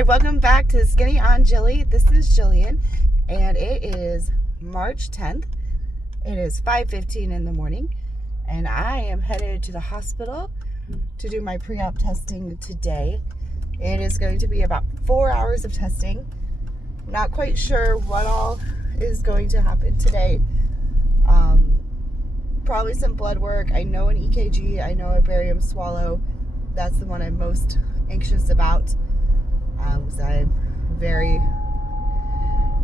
Hi, welcome back to Skinny on Jilly. This is Jillian, and it is March 10th. It is 5:15 in the morning, and I am headed to the hospital to do my pre-op testing today. It is going to be about 4 hours of testing. Not quite sure what all is going to happen today. Probably some blood work. I know an EKG. I know a barium swallow. That's the one I'm most anxious about. Because I'm very,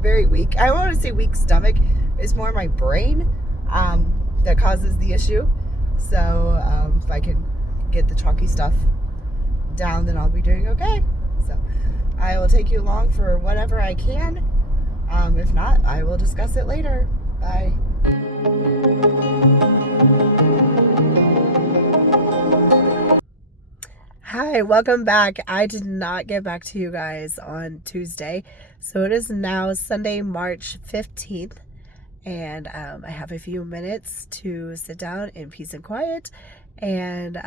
very weak. I don't want to say weak stomach. It's more my brain that causes the issue. So if I can get the chalky stuff down, then I'll be doing okay. So I will take you along for whatever I can. If not, I will discuss it later. Bye. Hi, welcome back. I did not get back to you guys on Tuesday, so it is now Sunday, March 15th, and I have a few minutes to sit down in peace and quiet and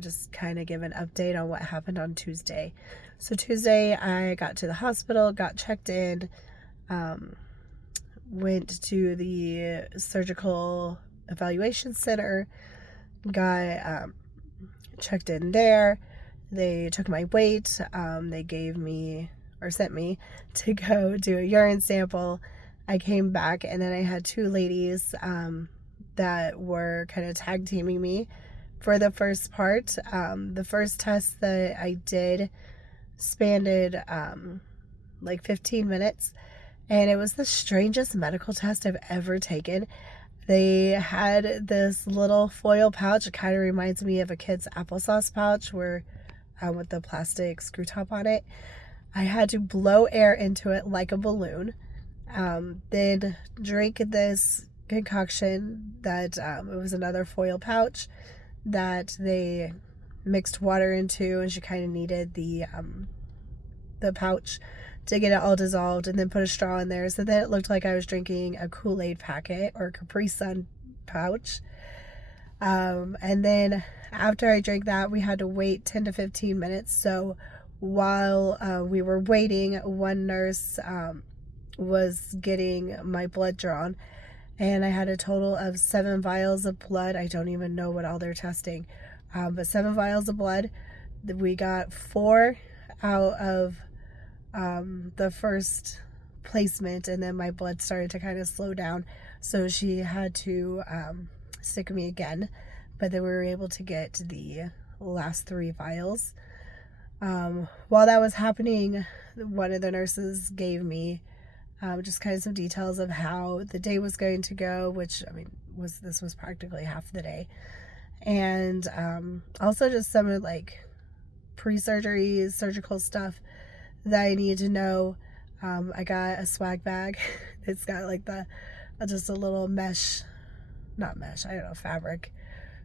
just kind of give an update on what happened on Tuesday. So Tuesday, I got to the hospital, got checked in, went to the surgical evaluation center, got checked in there. They took my weight. They gave me or sent me to go do a urine sample. I came back, and then I had two ladies that were kind of tag teaming me for the first part. The first test that I did spanned like 15 minutes, and it was the strangest medical test I've ever taken. They had this little foil pouch. It kind of reminds me of a kid's applesauce pouch where with the plastic screw top on it. I had to blow air into it like a balloon, then drink this concoction that it was another foil pouch that they mixed water into, and she kind of needed the pouch to get it all dissolved, and then put a straw in there, so then it looked like I was drinking a Kool-Aid packet or a Capri Sun pouch. And then after I drank that, we had to wait 10 to 15 minutes. So while we were waiting, one nurse was getting my blood drawn, and I had a total of 7 vials of blood. I don't even know what all they're testing, but 7 vials of blood. We got 4 out of the first placement, and then my blood started to kind of slow down, so she had to stick me again, but then we were able to get the last 3 vials. While that was happening, one of the nurses gave me just kind of some details of how the day was going to go, which I mean this was practically half the day, and also just some of like pre-surgery surgical stuff that I needed to know. I got a swag bag. It's got like just a little fabric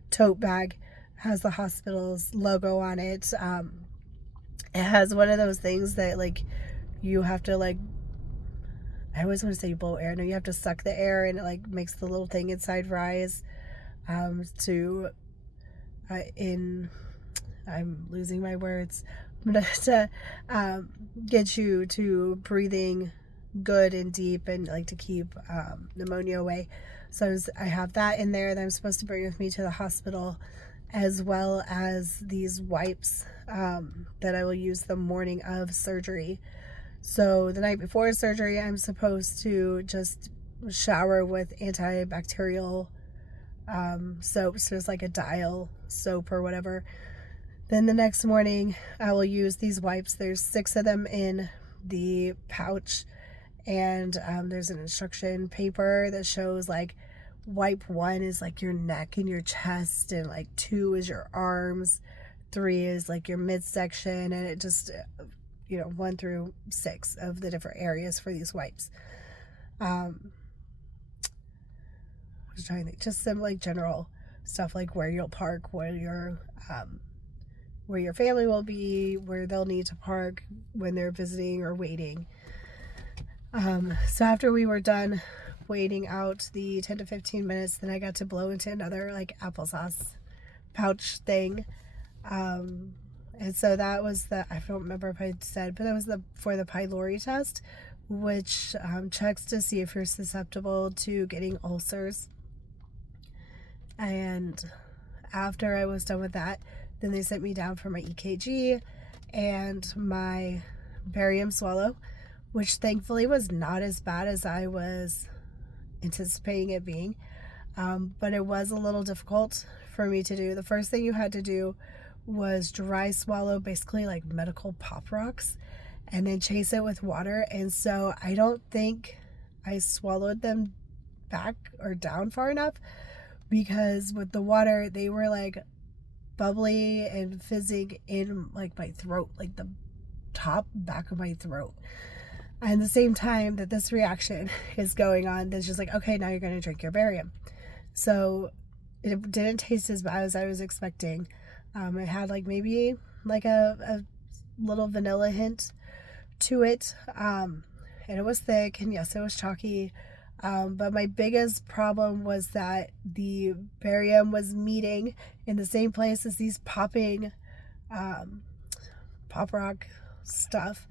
tote bag. Has the hospital's logo on it. It has one of those things that like you have to like, I always want to say you blow air. No, you have to suck the air, and it like makes the little thing inside rise I'm losing my words. To get you to breathing good and deep, and like to keep pneumonia away. So I have that in there that I'm supposed to bring with me to the hospital, as well as these wipes that I will use the morning of surgery. So the night before surgery, I'm supposed to just shower with antibacterial soaps. There's like a Dial soap or whatever. Then the next morning, I will use these wipes. There's 6 of them in the pouch, and there's an instruction paper that shows like wipe 1 is like your neck and your chest, and like 2 is your arms, 3 is like your midsection, and it just 1 through 6 of the different areas for these wipes. I was trying to think, just some like general stuff like where you'll park, where your family will be, where they'll need to park when they're visiting or waiting. So after we were done waiting out the 10 to 15 minutes, then I got to blow into another like applesauce pouch thing. And so that was I don't remember if I said, but that was for the pylori test, which checks to see if you're susceptible to getting ulcers. And after I was done with that, then they sent me down for my EKG and my barium swallow, which thankfully was not as bad as I was anticipating it being. But it was a little difficult for me to do. The first thing you had to do was dry swallow, basically like medical pop rocks, and then chase it with water. And so I don't think I swallowed them back or down far enough, because with the water, they were like bubbly and fizzing in like my throat, like the top back of my throat. And at the same time that this reaction is going on, there's just like, okay, now you're going to drink your barium. So it didn't taste as bad as I was expecting. It had like maybe like a little vanilla hint to it. And it was thick, and yes, it was chalky. But my biggest problem was that the barium was meeting in the same place as these popping pop rock stuff.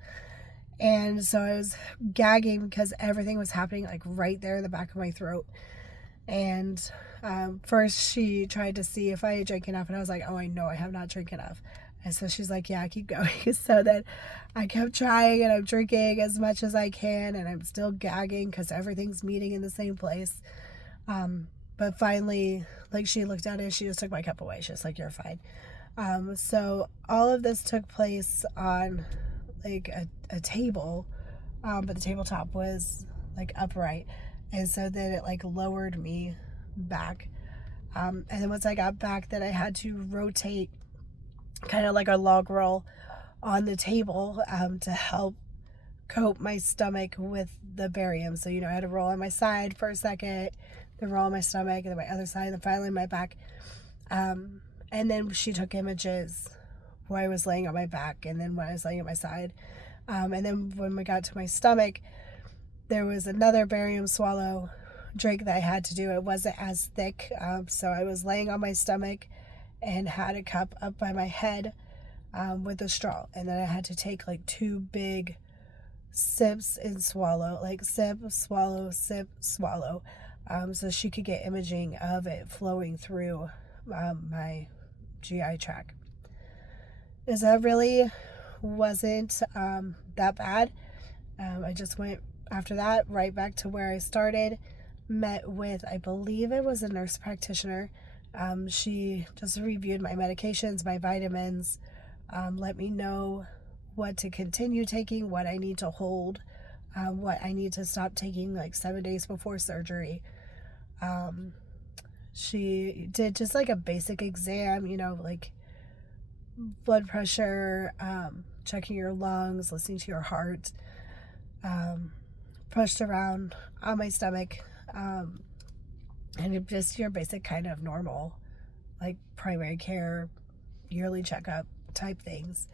And so I was gagging because everything was happening like right there in the back of my throat. And first she tried to see if I had drank enough, and I was like, oh, I know I have not drank enough. And so she's like, yeah, keep going. So then I kept trying, and I'm drinking as much as I can, and I'm still gagging because everything's meeting in the same place. But finally, like, she looked at it, she just took my cup away. She's like, you're fine. So all of this took place on like a table, but the tabletop was like upright. And so then it like lowered me back. And then once I got back, then I had to rotate kind of like a log roll on the table to help coat my stomach with the barium. So, I had to roll on my side for a second, then roll on my stomach, and then my other side, and then finally my back. And then she took images where I was laying on my back, and then when I was laying on my side. And then when we got to my stomach, there was another barium swallow drink that I had to do. It wasn't as thick, so I was laying on my stomach and had a cup up by my head with a straw, and then I had to take like 2 big sips and swallow, like sip, swallow, so she could get imaging of it flowing through my GI tract. Is that really wasn't that bad. I just went after that right back to where I started, met with, I believe it was a nurse practitioner. She just reviewed my medications, my vitamins, let me know what to continue taking, what I need to hold, what I need to stop taking like 7 days before surgery. She did just like a basic exam, like blood pressure, checking your lungs, listening to your heart, pushed around on my stomach, and just your basic kind of normal, like primary care, yearly checkup type things.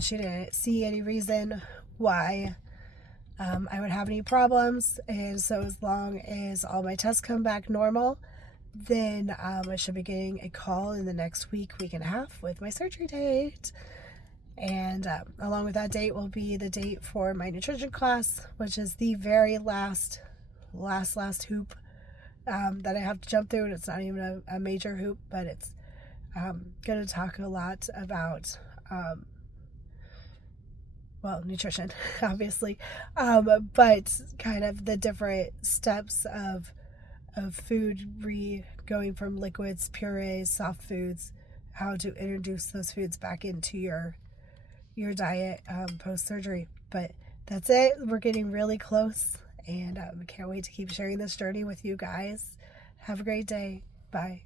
She didn't see any reason why I would have any problems, and so as long as all my tests come back normal, then I should be getting a call in the next week and a half with my surgery date. And along with that date will be the date for my nutrition class, which is the very last hoop that I have to jump through. And it's not even a major hoop, but it's going to talk a lot about, nutrition, obviously, but kind of the different steps of food going from liquids, purees, soft foods, how to introduce those foods back into your diet post-surgery. But that's it. We're getting really close, and I can't wait to keep sharing this journey with you guys. Have a great day. Bye.